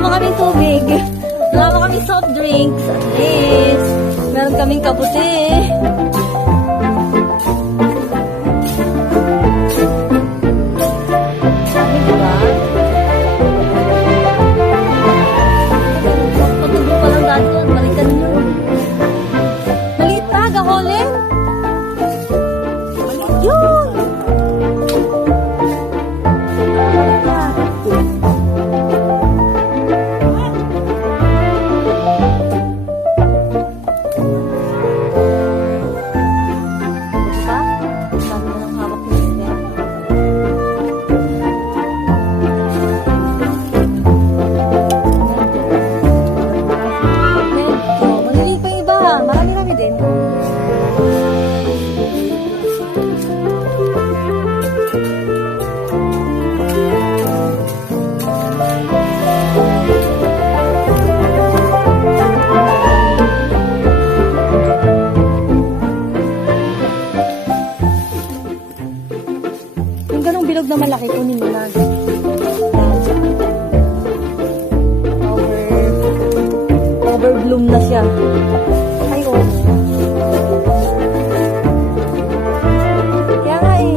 mo kaming tubig. Wala mo kaming soft drinks. At least, meron kaming kaputi. Sabi, diba? Patuloy pa lang dati yun. Balikan nyo. Maliit pa, gaholin. Maliit yun. Bilog na malaki, kunin mo na. Overbloom na siya. Ay, oo. Kaya nga eh.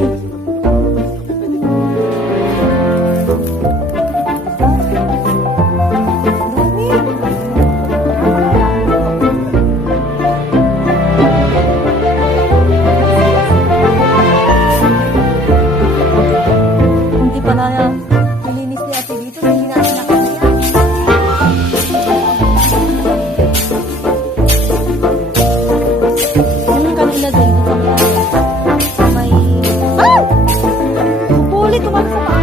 Nilinis ni ate dito, hindi natin nakakaya. Kanina din, dito may... Ay! Puli, tumag sa paa.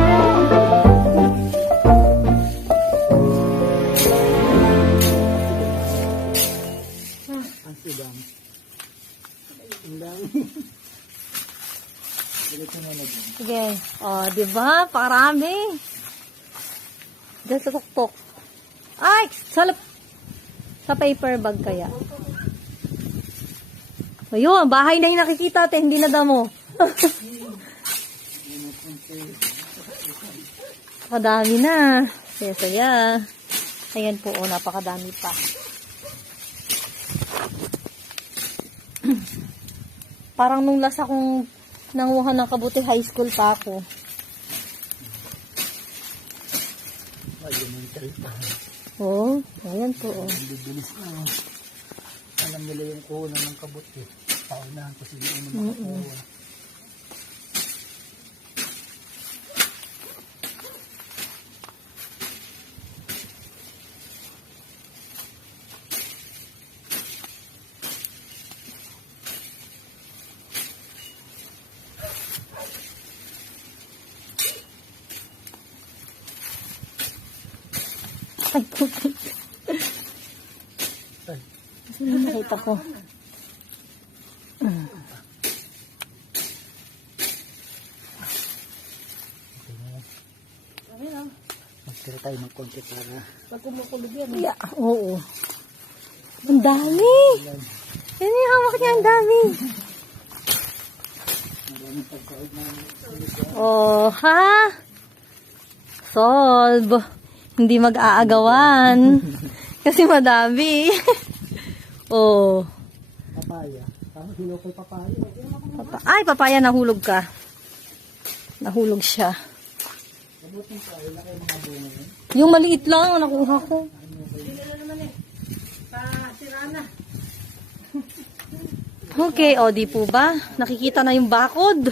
Ang sidang. Ang dami. Sige. O, diba? Parami. Diyan sa tuktok. Ay! Sa paper bag kaya. Ayun, bahay na yung nakikita ate, hindi na damo. Napakadami na. Saya-saya. Ayan po, o, napakadami pa. Parang nung last akong nanguha ng kabuti, high school pa ako. Oo, ayan po. Oh. Bibilis na. Alam nila yung kuhunan ng kabuti. Paunahan ko sila yung makakuha. Ay, puti. Kasi nakita ko. Magtira tayo ng konti para pag kumukulog yan. Yeah, oo. Ang dami. Yan yung hawak niya, ang dami. Oh, ha? Solve. Hindi mag-aagawan. Kasi madami. Oh. papaya. Tama, hilaw kay papaya. Ay, papaya, nahulog ka. Nahulog siya. Yung maliit lang, nakuha ko. Okay, o, di po ba? Nakikita na yung bakod.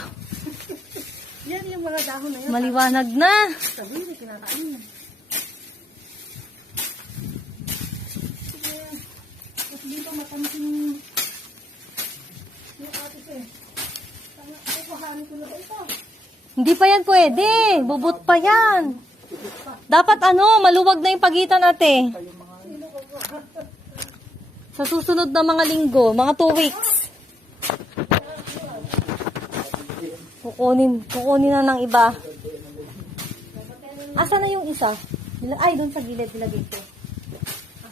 Yan yung mga dahon na yan. Maliwanag na. Sabi, hindi kinakain yan. At dito matamsin yung ate ko eh. Kukuhanin ko na ba ito? Hindi pa yan pwede. Bubot pa yan. Dapat maluwag na yung pagitan ate. Sa susunod na mga linggo, mga 2 weeks. Kukunin na ng iba. Asa na yung isa? Ay, doon sa gilid nilagay ko.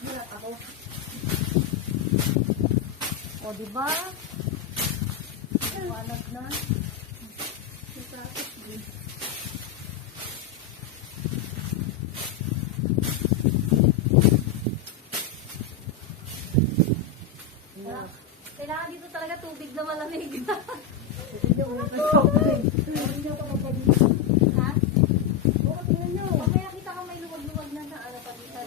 Hirap ako. O, diba? Wanag na. na malamig. Hindi niyo ulit na shopping. Hindi niyo ako magpalit. Ha? Oo, tingnan nyo. Mamaya kita ka may luwag-luwag na ano pagitan.